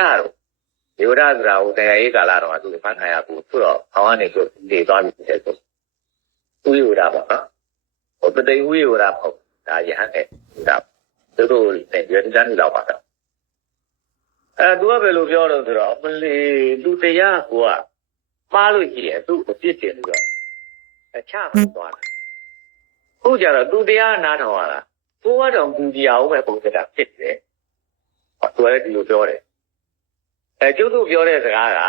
တော့ယောဒဆိုတာဟိုတရားရေးကာလတော့သူဖန်ခံရဘူးသူတော့ခေါင်းကနေကိုနေသွားပြီတဲ့ဆိုဥယောဒပါနော်ဟိုပတိဥယောဒပေါ့ဒါရဟန်းတဲ့ဒါသူတို့လည်းရတဲ့တန်းလောက်ပါတော့အဲသူကဘယ်လိုပြောတော့ဆိုတော့မလီသူတရားကိုကမှားလို့ရှိရင်သူ့အပြစ်တင်ပြီးတော့အချမှသွားတာဟုတ်ကြတော့သူတရားနားထောင်ရတာကိုကတော့ကူကြအောင်ပဲပုံစံတာဖြစ်တယ်ဟောသူလည်းဒီလိုပြောတယ် အဲကျုပ်တို့ပြောတဲ့စကားက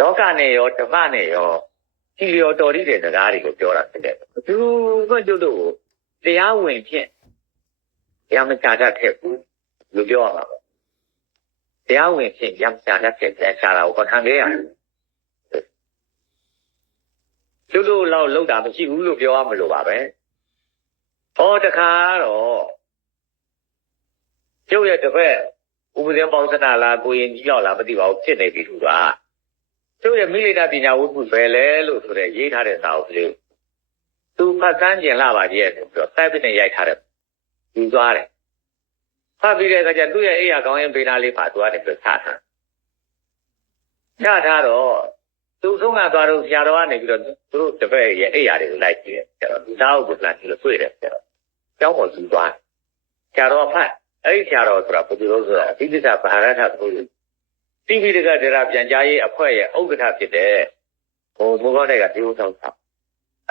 လောကနဲ့ရောဓမ္မနဲ့ရောကြည်လျော်တော်ရည်တဲ့စကားတွေကိုပြောတာဖြစ်တယ်သူကကျုပ်တို့ကိုတရားဝင်ဖြင့်ရမချတတ်ခဲ့ဘူးလို့ပြောရမှာပေါ့တရားဝင်ဖြင့်ရမချတတ်ခဲ့တဲ့ဆရာတော်ကိုခံခဲ့ရတယ်ကျုပ်တို့လောက်လောက်တာမရှိဘူးလို့ပြောရမလို့ပါပဲဟောတခါတော့ကျုပ်ရဲ့တစ်ဖက် ဥပဒေပေါင်းစနာလားကိုရင်ကြီးရောက်လားမသိပါဘူးဖြစ်နေပြီသူကကျုပ်ရဲ့မိလိတပညာဝိပုပဲလဲလို့ဆိုတဲ့ရေးထားတဲ့စာအုပ်ကလေးသူဖတ်စမ်းကျင်လာပါရဲ့ဆိုပြီးတော့စိုက်ပစ်နဲ့ရိုက်ထားတဲ့ယူသွားတယ်ဖတ်ပြီးတဲ့အခါကျသူ့ရဲ့အိယာကောင်းရင်ဘေးနာလေးပါသူကနေပြီးချထားချထားတော့သူဆုံးကသွားတော့ဆရာတော်ကနေပြီးတော့သူတို့တစ်ဖက်ရဲ့အိယာတွေကိုလိုက်ကြည့်တယ်ဆရာတော်ဒီသားကိုပြန်ကြည့်လို့တွေ့တယ်ဆရာတော်ကျောင်းပေါ်သူသွားဆရာတော်ဖတ် အဲ့ဒီဆရာတော်ဆိုတာဘယ်လိုလဲဆိုတော့အဓိကဗဟာရထဘုရားတိပိဋကဒေရာပြန်ကြားရေးအဖွဲ့ရဲ့ဥက္ကဋ္ဌဖြစ်တဲ့ဟိုဘုရားတွေကဒီဥဆောင်ဆောင်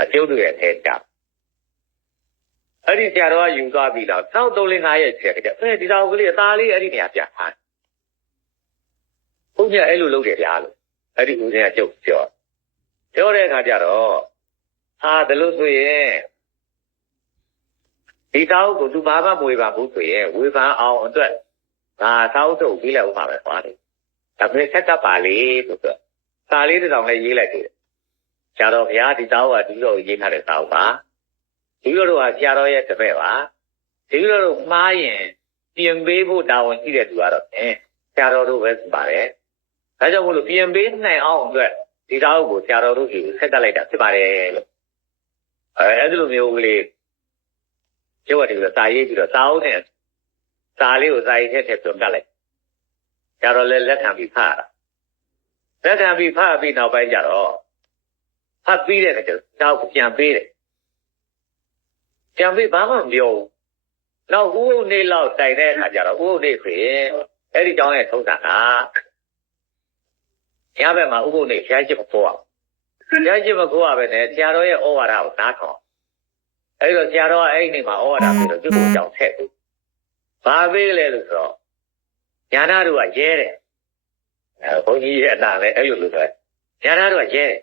အကျုပ်တို့ရဲ့ထဲတာအဲ့ဒီဆရာတော်ကယူသွားပြီးတော့သောက်သုံးလင်းငါရဲ့ဆရာကအဲဒီတော်ကလေးအသားလေးအဲ့ဒီနေရာပြထားဘုရားအဲ့လိုလုပ်တယ်ဗျာလို့အဲ့ဒီဦးဇင်းကကျုပ်ပြောပြောတဲ့အခါကျတော့ဟာဒါလို့ဆိုရင် ဒီတောက်ကိုသူဘာမှမဝေပါဘူးဆိုရင်ဝေဖန်အောင်အတွက်ငါတောက်ထုတ်ပြီးလိုက်ဥပါပဲသွားတယ်ဒါပေမဲ့ဆက်တတ်ပါလေဆိုတော့စာလေးတစ်စောင်လည်းရေးလိုက်တယ်ဆရာတော်ဘုရားဒီတောက်ကဒီလိုရေးထားတဲ့တောက်ပါဒီလိုတော့ဆရာတော်ရဲ့တပည့်ပါဒီလိုတော့မှားရင်ပြင်ပေးဖို့တာဝန်ရှိတဲ့သူကတော့အဲဆရာတော်တို့ပဲပါတယ်ဒါကြောင့်မို့လို့ပြင်ပေးနိုင်အောင်အတွက်ဒီတောက်ကိုဆရာတော်တို့ကြီးဆက်တက်လိုက်တာဖြစ်ပါတယ်လို့အဲအဲ့ဒီလိုမျိုးကလေး ရုပ်ဝတ္ထုကစာရေးပြီးတော့စာအုပ်နဲ့စာလေးကိုစာရေးထဲထည့်ပြီးတော့ကတ်လိုက်ကြတော့လဲလက်ခံပြီးဖတ်ရတာလက်ခံပြီးဖတ်ပြီးနောက်ပိုင်းကျတော့ဖတ်ပြီးတဲ့အခါကျတော့တော့ပြန်ပေးတယ်ပြန်ပေးဘာမှမပြောဘူးနောက်ဦးဦးနေလောက်တိုင်တဲ့အခါကျတော့ဦးဦးနေခွေအဲ့ဒီကြောင်းရဲ့ထုံးစံကဘုရားဘက်မှာဥပုပ်နေဘုရားရှိခိုးရဘုရားရှိခိုးရပဲနဲ့ဆရာတော်ရဲ့ဩဝါဒကိုနားထောင် အဲ့တော့ဆရာတော်ကအဲ့ဒီနေ့မှာဩဝါဒပြီးတော့ကျွတ်ကိုကြောင်ထည့်ဘူးဘာပေးလဲလို့ဆိုတော့ညာနာတို့ကရဲတယ်အဲဘုန်းကြီးရဲ့အနာလည်းအဲ့လိုလို့ဆိုညာနာတို့ကရဲတယ်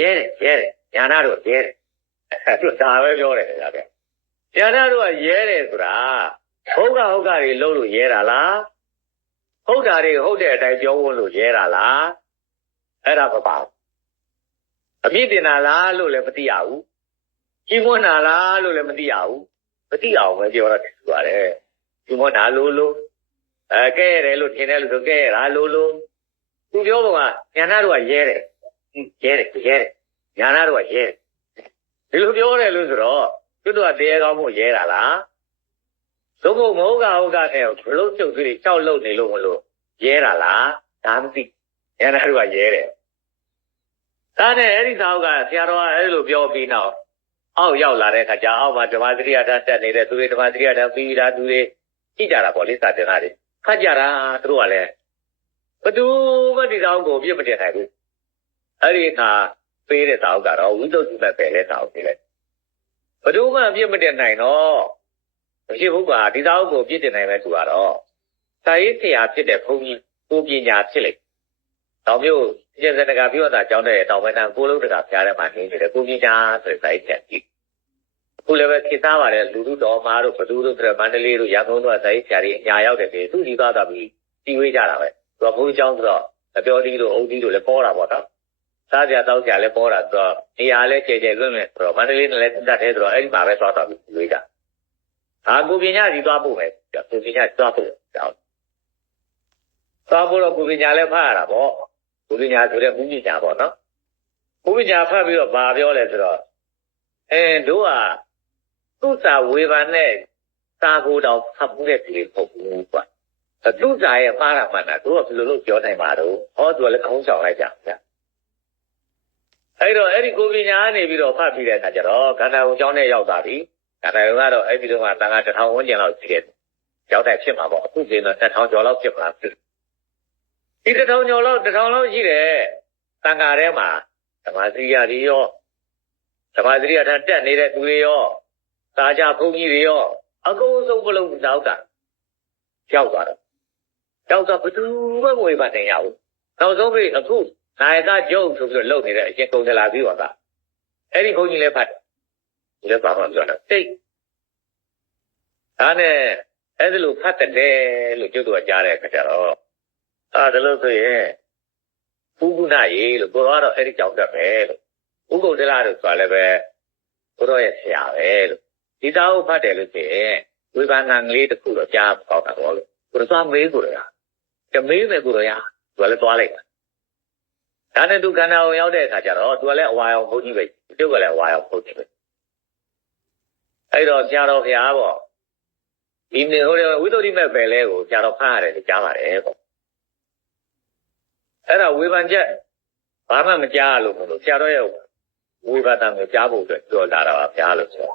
ရဲတယ်ရဲတယ်ညာနာတို့ရဲတယ်အဲ့ဒါဒါပဲပြောတယ်ဗျာဗျာညာနာတို့ကရဲတယ်ဆိုတာဟုတ်ကဟုတ်ကတွေလုံးလို့ရဲတာလားဟုတ်တာတွေဟုတ်တဲ့အတိုင်းပြောဖို့လို့ရဲတာလားအဲ့ဒါမပါဘူးအပြစ်တင်တာလားလို့လည်းမသိရဘူး ကြီးမွန်းတာလားလို့လည်းမသိရဘူးမသိအောင်ပဲပြောရတယ်သူပါတယ်ကြီးမွန်းတာလို့လို့အဲကဲရတယ်လို့ထင်တယ်လို့ဆိုကဲရတာလို့လို့သူပြောပုံကညာနာတို့ကရဲတယ်ရဲတယ်ရဲတယ်ညာနာတို့ကရဲတယ်ဒီလိုပြောတယ်လို့ဆိုတော့သူတို့ကတရားကောင်းဖို့ရဲတာလားသို့မဟုတ်မဟုတ်ကဟုတ်ကနဲ့ဘလို့ကျုပ်တွေကြောက်လို့နေလို့မလို့ရဲတာလားဒါမသိညာနာတို့ကရဲတယ်ဒါနဲ့အဲ့ဒီသာဟုတ်ကဆရာတော်ကအဲ့လိုပြောပြီးနောက် အောက်ရောက်လာတဲ့အခါကျအောက်မှာဓမ္မစရိယဓာတ်တက်နေတဲ့သူတွေဓမ္မစရိယဓာတ်ပြီးတာသူတွေကြည့်ကြတာပေါ့လေစာတင်တာတွေဖတ်ကြတာသူတို့ကလည်းဘသူမှဒီတောင်းကိုပြစ်မတင်နိုင်ဘူးအဲ့ဒီအခါပေးတဲ့တောင်းကတော့ဝိသုဒ္ဓမဲ့ပဲလဲတောင်းပေးလိုက်ဘသူမှပြစ်မတင်နိုင်တော့မရှိဘူးကွာဒီတောင်းကိုပြစ်တင်နိုင်မဲ့သူကတော့စာရေးဆရာဖြစ်တဲ့ဘုန်းကြီးကိုပညာဖြစ်လိုက် တောင်မျိုးကျေစနကပြောတာကြောင်းတဲ့တောင်ပိုင်းကကိုလုံးတကဖျားထဲမှာနေနေတယ်ကိုကြီးညာဆိုတဲ့ဆိုင်ချက်ကြီးခုလည်းပဲခေတ်သားပါတယ်လူလူတော်မားတို့ဘသူတို့တဲ့မန္တလေးတို့ရန်ကုန်တို့ဆိုင်ဆရာကြီးအညာရောက်တယ်ပြီသူကြီးသွားတော့ပြီးတီးဝေးကြတာပဲသူကဘုန်းကြီးကျောင်းဆိုတော့အပြောတီးတို့အုပ်တီးတို့လည်းပေါ်တာပေါ့နော်စားကြတောက်ကြလည်းပေါ်တာဆိုတော့နေရာလည်းကျဲကျဲလွတ်လွတ်ဆိုတော့မန္တလေးနဲ့လည်းတက်တဲ့ဆိုတော့အဲ့ဒီမှာပဲသွားတော့ပြီးဝေးကြဟာကိုပညာကြီးသွားဖို့ပဲကိုပညာသွားဖို့ကြောင်းသွားဖို့တော့ကိုပညာလည်းဖတ်ရတာပေါ့ ဘုပညာဆိုတဲ့ဘုပညာပေါ့နော်ဘုပညာဖတ်ပြီးတော့ဗာပြောလဲဆိုတော့အဲတို့ကသူ့စာဝေဘာနဲ့စာကိုတောင်ဖတ်မှုတဲ့ဒီလေးပုတ်ဘူးကွာသူ့စာရဲ့မှားတာမှန်တာသူကဘယ်လိုလုပ်ပြောနိုင်မှာတော့ဟောသူကလည်းခေါင်းဆောင်လိုက်ကြဗျာအဲ့တော့အဲ့ဒီကိုပညာကနေပြီးတော့ဖတ်ပြီးတဲ့အခါကျတော့ခန္ဓာကိုယ်ကျောင်းထဲရောက်သွားပြီခန္ဓာကိုယ်ကတော့အဲ့ဒီတော့ကတန်ခါတစ်ထောင်ဝန်းကျင်လောက်ရှိတယ်ကျောင်းတိုက်ဖြစ်မှာပေါ့အခုကျင်းတော့တစ်ထောင်ကျော်လောက်ဖြစ်မှာ ဒီတစ်ထောင်ကျော်လောက်တစ်ထောင်လောက်ရှိတယ်တန်ခါထဲမှာသမာဓိရတွေရောသမာဓိရထတက်နေတဲ့သူတွေရောသာကြဘုန်းကြီးတွေရောအကုန်ဆုံးမလုံးတော့တာရောက်သွားတော့ရောက်တော့ဘယ်သူမှမဝေဖန်နိုင်ရဘူးနောက်ဆုံးပြီအခုနိုင်ကကျုပ်ဆိုပြီးတော့လုပ်နေတဲ့အရှင်ကုန်ကြလာပြီးတော့ကအဲ့ဒီဘုန်းကြီးလည်းဖတ်တယ်ဒီလည်းပါမှပြောတာတိတ်ဒါနဲ့အဲ့ဒါလို့ဖတ်တယ်လို့ကျုပ်တို့ကကြားတဲ့အခါကျတော့ အာဒါလို့ဆိုရင်ဘုဂုဏရေလို့ကိုတော့အဲ့ဒီကြောင့်တက်ပဲလို့ဥက္ကုတ္တလာလို့ဆိုတာလည်းပဲကိုတော့ရဲ့ဆရာပဲလို့ဒီသားကိုဖတ်တယ်လို့ဆိုရင်ဝိပဿနာကလေးတစ်ခုတော့ကြားပေါက်တာပေါ့လို့ကိုတော့မေးကိုရတမေးမယ်ကိုတော့ရသူကလည်းသွားလိုက်တာဒါနဲ့သူကန္နာအောင်ရောက်တဲ့အခါကျတော့သူကလည်းအဝါရောင်ဘုန်းကြီးပဲကျုပ်ကလည်းအဝါရောင်ဘုန်းကြီးပဲအဲ့တော့ဆရာတော်ဖရာပေါ့ဒီနေ့ဟိုဝိသုဒ္ဓိမဲ့ပဲလဲကိုဆရာတော်ဖတ်ရတယ်ကြားပါတယ်ပေါ့ အဲ့ဒါဝေဖန်ချက်ဘာမှမကြားလို့မလို့ဆရာတော်ရဲ့ဝေဖန်တာကိုကြားဖို့အတွက်ပြောလာတာပါဗျာလို့ဆို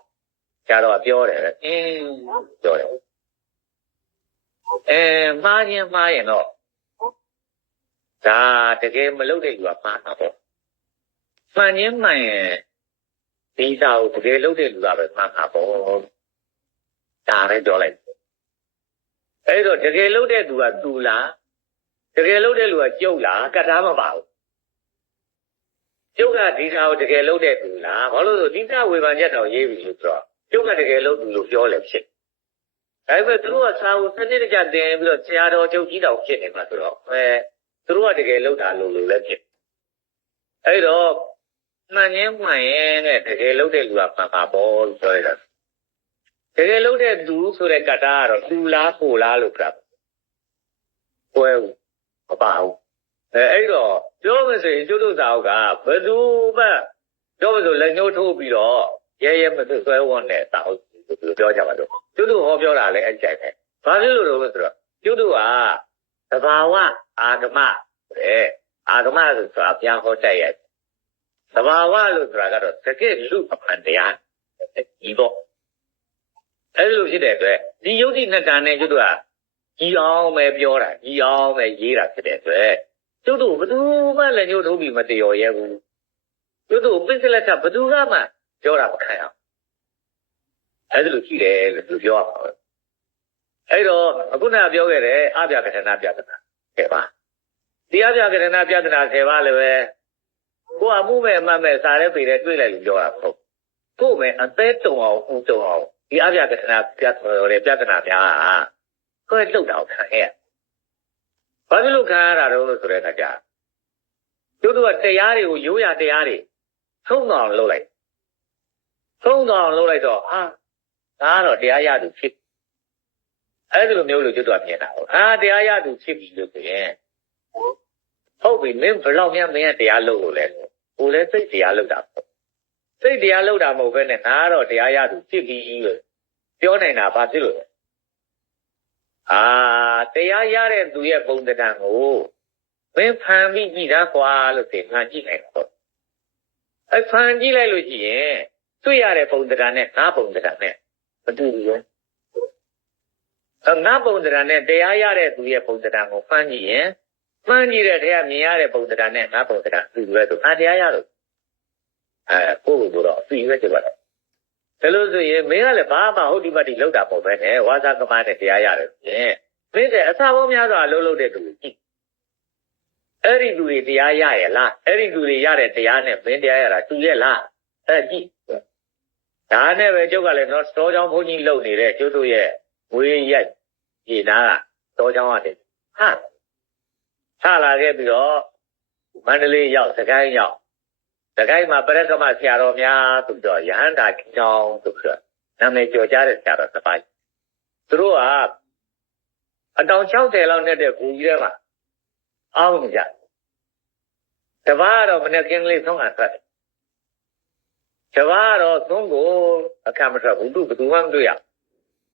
ဆရာတော်ကပြောတယ်အင်းပြောတယ်အဲမှားရင်မှားရင်တော့ဒါတကယ်မလုပ်တဲ့လူကမှားတာပေါ့မှန်ရင်မှန်ရင်ဒီစာကိုတကယ်လုပ်တဲ့လူကပဲမှားတာပေါ့ဒါလည်းပြောလိုက်အဲ့တော့တကယ်လုပ်တဲ့သူကသူလား တကယ်လုပ်တဲ့လူကကျုပ်လားကတ်သားမပါဘူးကျုပ်ကဒီစာကိုတကယ်လုပ်တဲ့သူလားဘာလို့လဲဆိုဒီစာဝေဖန်ချက်တော့ရေးပြီလို့ဆိုတော့ကျုပ်ကတကယ်လုပ်သူလို့ပြောလဲဖြစ်ဒါပေမဲ့သူတို့ကစာကိုစနစ်တကျတင်ပြီးတော့ဆရာတော်ကျုပ်ကြီးတော်ဖြစ်နေမှာဆိုတော့အဲသူတို့ကတကယ်လုပ်တာလို့လို့လည်းဖြစ်အဲ့တော့မှန်ရင်မှန်ရင်တဲ့တကယ်လုပ်တဲ့လူကမှန်ပါပေါ့လို့ပြောရတာတကယ်လုပ်တဲ့သူဆိုတဲ့ကတ္တာကတော့သူလားကိုလားလို့ပြောပွဲဘူး မပါဘူးအဲအဲ့တော့ပြောမစရင်ကျွတ်တို့သာကဘယ်သူမှပြောမဆိုလက်ညှိုးထိုးပြီးတော့ရဲရဲမသွဆွဲဝန်းတဲ့သာဟုတ်လို့ပြောကြပါတော့ကျွတ်တို့ဟောပြောတာလည်းအကြိုက်ပဲဘာဖြစ်လို့လဲဆိုတော့ကျွတ်တို့ကသဘာဝအာဂမတဲ့အာဂမဆိုဆိုတာပြန်ဟောတတ်ရဲ့သဘာဝလို့ဆိုတာကတော့တကယ်လူအမှန်တရားဒီတော့အဲ့လိုဖြစ်တဲ့အတွက်ဒီယုတ်တိနှစ်တန်နဲ့ကျွတ်တို့က ကြီးအောင်ပဲပြောတာကြီးအောင်ပဲရေးတာဖြစ်တဲ့အတွက်ကျွတ်တို့ဘယ်သူမှလည်းညှို့ထုတ်ပြီးမတရော်ရဲဘူးကျွတ်တို့ပစ္စလက်ကဘယ်သူကမှပြောတာမခံအောင်အဲ့ဒါလိုရှိတယ်လို့သူပြောရပါဘူးအဲ့တော့အခုနပြောခဲ့တဲ့အပြကထနာပြဒနာခဲ့ပါတရားပြကထနာပြဒနာခဲ့ပါလည်းပဲကိုယ်အမှုမဲ့အမှတ်မဲ့စားရဲပေတဲ့တွေ့လိုက်လို့ပြောတာဟုတ်ကိုယ်ပဲအသေးတုံအောင်ဦးတုံအောင်ဒီအပြကထနာပြတော်တဲ့ပြဒနာများ ဟာကိုယ်လှုပ်တာကိုခံခဲ့ရဘာဖြစ်လို့ခံရတာတော့ဆိုတဲ့အခါကျတို့တို့ကတရားတွေကိုရိုးရာတရားတွေသုံးအောင်လုပ်လိုက်သုံးအောင်လုပ်လိုက်တော့ဟာဒါကတော့တရားရသူဖြစ်အဲ့ဒီလိုမျိုးလို့ကျွတ်တော့မြင်တာဟုတ်အာတရားရသူဖြစ်ပြီလို့ဆိုရင်ဟုတ်ပြီမင်းဘယ်တော့မှမင်းကတရားလုပ်လို့လဲကိုလည်းစိတ်တရားလုပ်တာပေါ့စိတ်တရားလုပ်တာမဟုတ်ဘဲနဲ့ငါကတော့တရားရသူဖြစ်ပြီလို့ပြောနေတာဘာဖြစ်လို့လဲ အာတရားရတဲ့သူရဲ့ပုံသဏ္ဍာန်ကိုမင်းဖန်ပြီးကြည့်တာကွာလို့ဆိုငါကြည့်နိုင်တော့အဲဖန်ကြည့်လိုက်လို့ရှိရင်တွေ့ရတဲ့ပုံသဏ္ဍာန်နဲ့ငါပုံသဏ္ဍာန်နဲ့မတူဘူးရောအဲငါပုံသဏ္ဍာန်နဲ့တရားရတဲ့သူရဲ့ပုံသဏ္ဍာန်ကိုဖန်ကြည့်ရင်မှန်ကြည့်တဲ့တရားမြင်ရတဲ့ပုံသဏ္ဍာန်နဲ့ငါပုံသဏ္ဍာန်တူတယ်ဆိုငါတရားရလို့အဲကိုယ့်ကိုယ်တော့အပြီးပဲကြည့်ပါတော့ ဒါလို့ဆိုရင်မင်းကလည်းဘာမှဟုတ်ဒီမတိလောက်တာပေါ့ပဲနဲ့ဝါစာကမနဲ့တရားရတယ်ဖြင့်မင်းတဲ့အစာပေါင်းများစွာအလုပ်လုပ်တဲ့သူကြည့်အဲ့ဒီလူတွေတရားရရဲ့လားအဲ့ဒီလူတွေရတဲ့တရားနဲ့မင်းတရားရတာတူရဲ့လားအဲ့ကြည့်ဒါနဲ့ပဲကျုပ်ကလည်းတော့စောချောင်းဘုန်းကြီးလုပ်နေတဲ့ကျုပ်တို့ရဲ့ဝေးရက်ဒီနာကစောချောင်းရတယ်ဟာထလာခဲ့ပြီးတော့မန္တလေးရောက်စကိုင်းရောက် စကိုင်းမှာပရကမဆရာတော်များဆိုတော့ရဟန္တာကျောင်းဆိုပြီးတော့နာမည်ကျော်ကြားတဲ့ဆရာတော်တစ်ပါးသူတို့ကအတောင်60လောက်နဲ့တဲ့ဂူကြီးထဲမှာအောင်းကြတပားတော့မနေ့ကင်းလေးဆုံးခံထွက်တပားတော့သုံးကိုအခါမထွက်ဘူးသူဘယ်သူမှမတွေ့ရဘူး